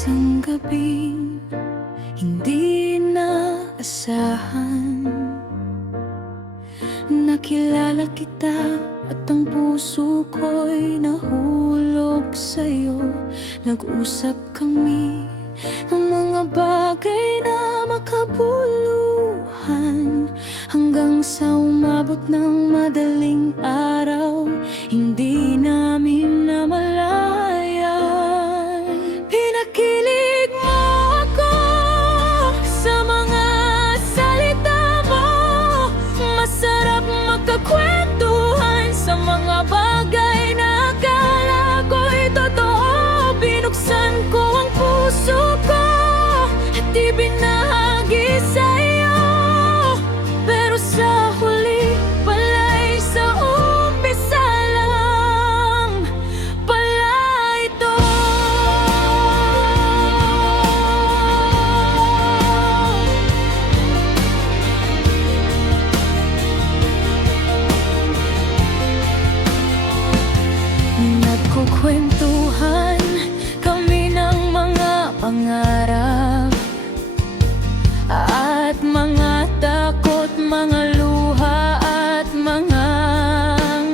Isang gabing hindi inaasahan, nakilala kita at ang puso ko'y nahulog sa'yo. Nag-usap kami ng mga bagay na makabuluhan, hanggang sa umabot ng madaling araw, hindi namin namalayan. Pinakilig mo ako sa mga salita mo, masarap magkakwentuhan sa mga bagay na akala ko'y totoo. Binuksan ko ang puso ko at ibinahagi sa'yo, pero sa huli pala'y sa umpisa lang pala ito. Nagkukwentuhan kami ng mga pangarap at mga takot, mga luha at mga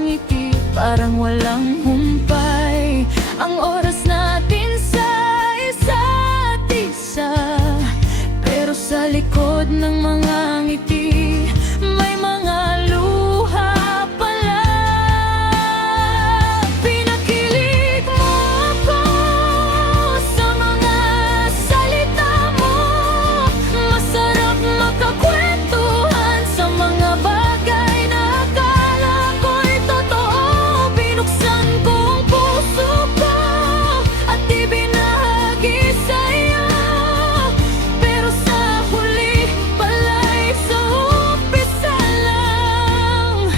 ngiti. Parang walang humpay ang oras natin sa isa't isa, pero sa likod ng mga ngiti may mga luha pala. Pinakilig mo ako sa mga salita mo, masarap magkakwentuhan sa mga bagay na akala ko'y totoo. Binuksan ko ang puso ko at ibinahagi sa'yo, pero sa huli pala'y sa umpisa lang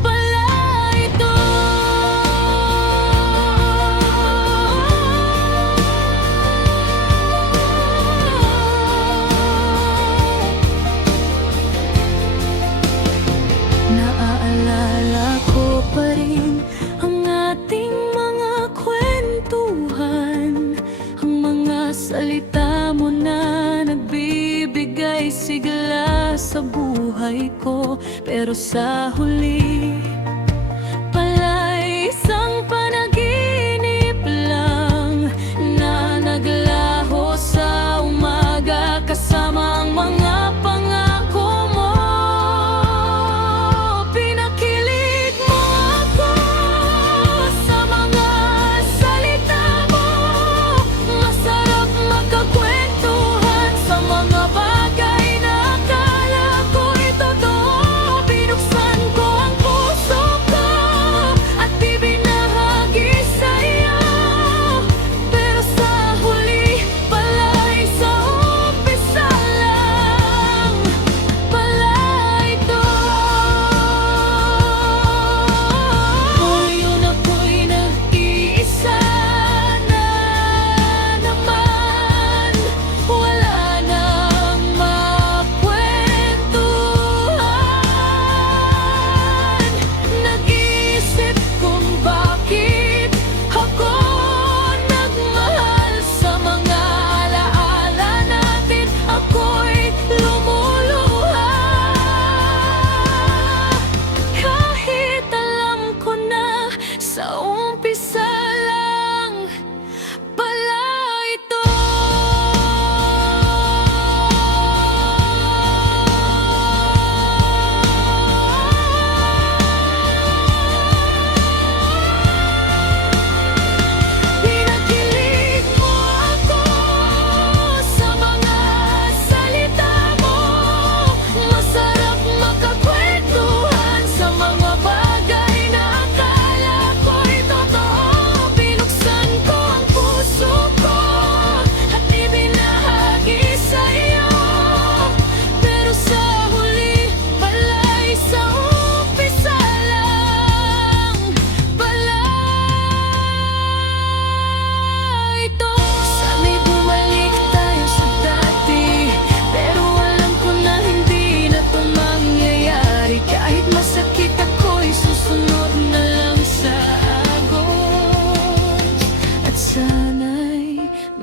pala ito. Naaalala ko pa rin ang ating mga kwentuhan, ang mga salita mo na nagbibigay sigla sa buhay ko, pero sa huli pala'y isang panaginip lang na naglaho sa umaga kasama ang mga pangako mo. Pinakilig mo ako sa mga salita mo, masarap magkakwentuhan sa mga bagay na akala ko'y totoo. Binuksan ko ang puso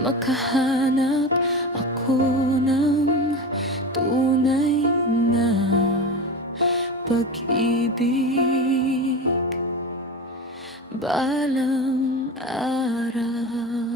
makahanap ako ng tunay na pag-ibig balang araw.